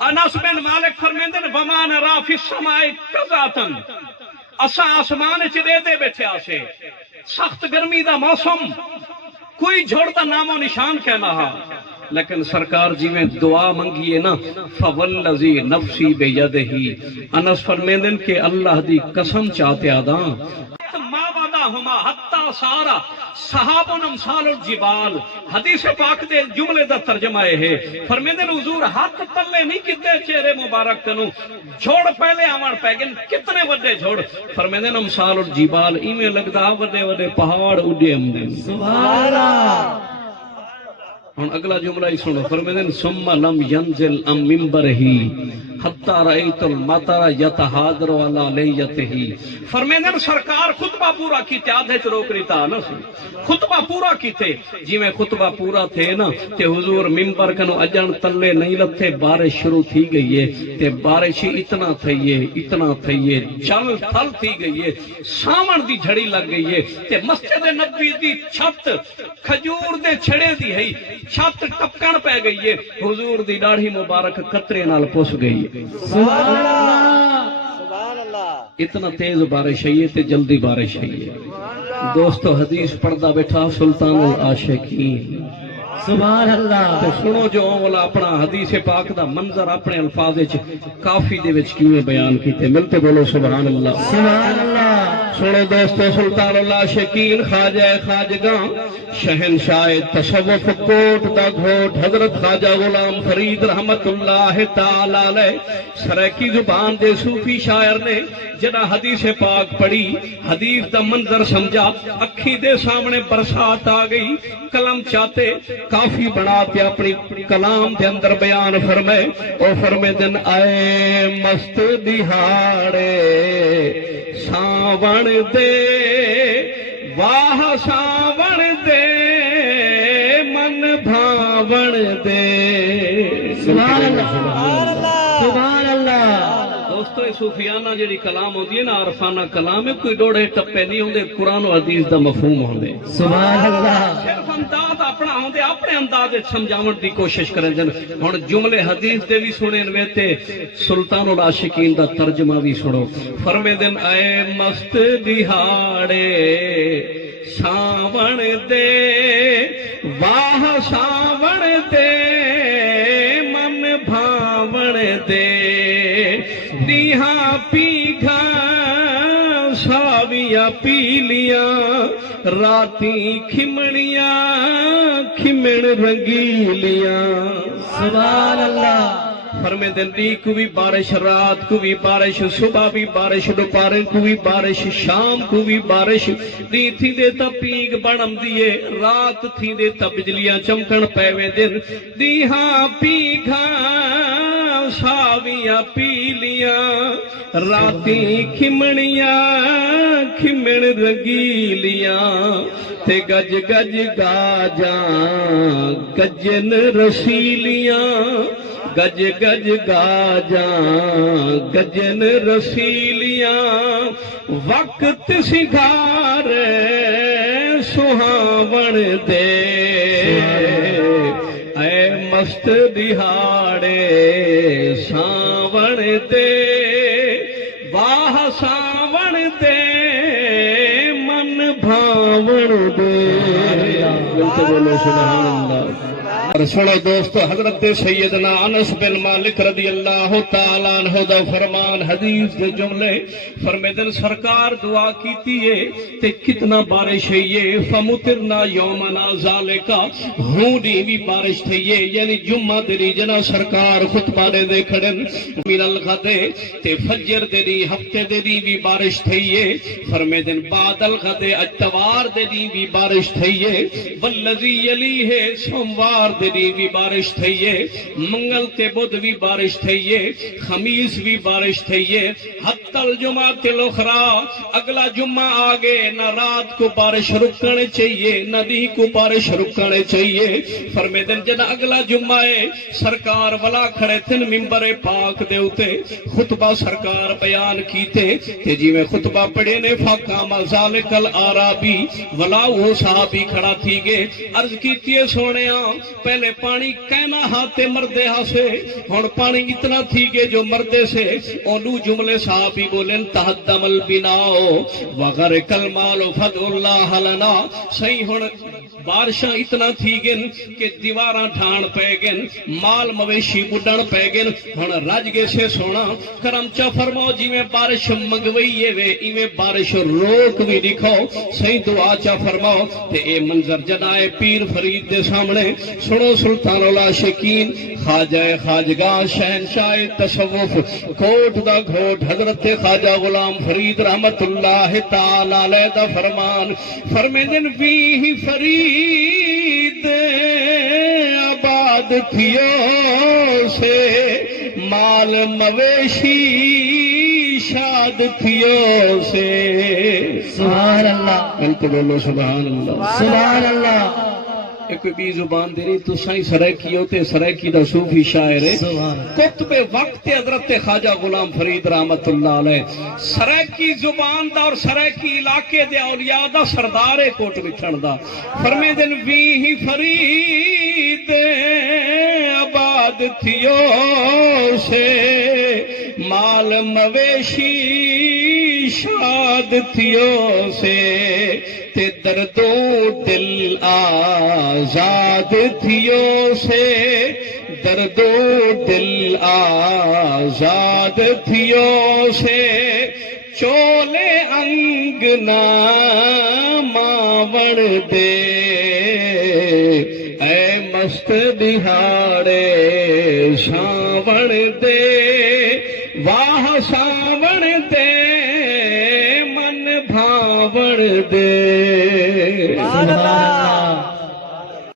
انس بن مالک فرمیندے نے وما نرا فی السماء قزاتن اسا آسمان وچ دے دے بیٹھے آسے سخت گرمی دا موسم کوئی جھڑ دا نام و نشان کہنا ہا لیکن سرکار جی میں دعا منگیے نا فوالذی نفسی بیدہ انس فرمیندن کہ اللہ دی قسم چاہتے آداں ما بعدہما حتی سارا صحابن امثال الجبال حدیث پاک دے جملے دا ترجمہ ہے فرمیندن حضور ہاتھ تلے نہیں کتے چہرے مبارک کنو جھوڑ پہلے آمار پیگن کتنے وڈے جھوڑ فرمیندن امثال الجبال ایمیں لگدا وڈے وڈے پہاڑ اڈے امدن سبحان اللہ ہن اگلا جملہ ہی سنو فرمیندن ثم لم ينزل ام منبرہ حتی رأیت المطر یتحادر علی لیتہ فرمیندن سرکار خطبہ پورا کیتے آدھے چ روک رہتا نا خطبہ پورا کیتے جی میں خطبہ پورا تھے نا کہ حضور منبر کنو اجن تلے نہیں لتھے بارش شروع تھی گئی ہے تے بارش اتنا تھئیے جل تھل تھی گئی ہے سامن دی جھڑی لگ گئی ہے تے مسجد نبوی دی چھت کھجور دے چھڑے دی ہے چھت ٹپکن پہ گئی ہے حضور دی داڑھی مبارک قطرے نال پس گئی ہے سبحان اللہ سبحان اللہ اتنا تیز بارش ہے تے جلدی بارش ہے دوستو حدیث پڑھدا بیٹھا سلطان العاشقین سبحان اللہ تے سنو جو اولا اپنا حدیث پاک دا منظر اپنے الفاظ وچ کافی دے وچ کیویں بیان کیتے ملتے بولو سبحان اللہ سبحان اللہ سنو دوستو سلطان العاشقین خواجہ خواجگاں شہنشاہ تصوف کوٹ دا گھوٹ حضرت خواجہ غلام فرید رحمت اللہ تعالی علیہ سرکی زبان دے صوفی شاعر نے جنا حدیث پاک پڑھی حدیث دا منظر سمجھا اکھی دے سامنے برسات آ گئی قلم چاہتے کافی بناتے اپنی کلام دے اندر بیان فرمائے او فرمے دن آئے مست دہاڑے ساون دے واہ ساون دے من بھاون دے سبحان اللہ سبحان اللہ دوستو یہ صوفیانہ جڑی کلام ہوندی ہے نا عرفانہ کلام ہے کوئی ڈوڑے ٹپے نہیں ہوندے قرآن و حدیث دا مفہوم ہوندے سبحان اللہ صرف انداز اپنا ہوندے اپنے انداز وچ سمجھاون دی کوشش کریں جن ہن جملے حدیث دے بھی سنن وے تے سلطان العاشقین دا ترجمہ بھی سنو فرمے دن اے مست دہاڑے ساون دے واہ ساون دے من بھاون دے دیہاں پیگھا ساویاں پیلیاں راتی کھمڑیاں کھمڑ رنگیلیاں سبحان اللہ فرمے دن دی کو بھی بارش رات کو بھی بارش صبح بھی بارش دوپہر کو بھی بارش شام کو بھی بارش دی تھی دے تا پیگ بڑم دیے رات تھی دے تا بجلیاں چمکن پیوے دن دی ہاں پیگھا ساویاں پیلیاں راتی کھمڑیاں کھمڑ رنگیلیاں تے گج گج گاجاں گجن رسیلیاں گج گج گاجاں گجن رسیلیاں وقت سنگھار سہاون دے اے مست دہاڑے ساون دے واہ ساون دے من بھاون دے بولتے بولو سبحان اللہ سنو دوستو حضرت سیدنا انس بن مالک رضی اللہ تعالیٰ عنہ دا فرمان حدیث دے جملے فرمیدن سرکار دعا کیتی ہے تے کتنا بارش ہے یہ فمترنا یومنا ذالکا ہونی بھی بارش تھی یہ یعنی جمعہ دری جنا سرکار خطبہ دے کھڑن من الغدے تے فجر دری ہفتے دری بھی بارش تھی یہ فرمیدن بعد الغدے اتوار دری بھی بارش تھی یہ والذی یلی ہے سوموار دی بھی بارش تھئی ہے منگل تے بدھ بھی بارش تھئی ہے خمیس بھی بارش تھئی ہے حتی حتل جمعہ تلوخرا اگلا جمعہ آگے نہ رات کو بارش رکنے چاہیے نہ دی کو بارش رکنے چاہیے فرمیدن جنا اگلا جمعہ سرکار ولا کھڑے تھن ممبر پاک دے اتے خطبہ سرکار بیان کیتے تے جی میں خطبہ پڑھے نے فاقام ذالک العرابی ولا وہ صحابی کھڑا تھی گے عرض کیتی ہے سونیا پہلے پانی کہنا ہاتے مردے ہاں سے ہن پانی اتنا تھی گے جو مردے سے اونو جملے صحابی بولیں تہدم البناؤ وغرق المال فضل اللہ لنا صحیح ہن بارشاں اتنا تھی گن کہ دیواراں ڈھان پے گن مال مویشی بڈن پے گن ہن رج گے سے سونا کرم چا فرماؤ جی میں بارش منگوئی وے ایویں بارش روک بھی دکھاؤ صحیح دعا چا فرماؤ تے اے منظر جنائے پیر فرید دے سامنے سنو سلطان العاشقین خواجہ خواجگاہ شہنشاہ تصوف کوٹ دا گھوٹ حضرت خواجہ غلام فرید رحمت اللہ تعالی علیہ دا فرمان فرمیدن فیہ فرید آباد تھیو سے مال مویشی شاد تھیو سے سبحان اللہ ان کو بولو سبحان اللہ سبحان اللہ ایک بھی زبان دے رہی تو سائیں سرائکی ہوتے سرائکی دا صوفی شاعر ہے سبحان کتب وقت حضرت خواجہ غلام فرید رحمت اللہ علیہ سرائکی زبان دا اور سرائکی علاقے دے اولیاء دا سردار کوٹ وچھن دا فرمے دن بھی فرید آباد تھیو سے مال مویشی شاد تھیو سے تے دردو دل آزاد تھیو سے دردو دل آزاد تھیو سے چولے انگنا ماوڑ دے اے مست دہاڑے ساوڑ دے واہ ساوڑ دے من بھاوڑ دے سبحان اللہ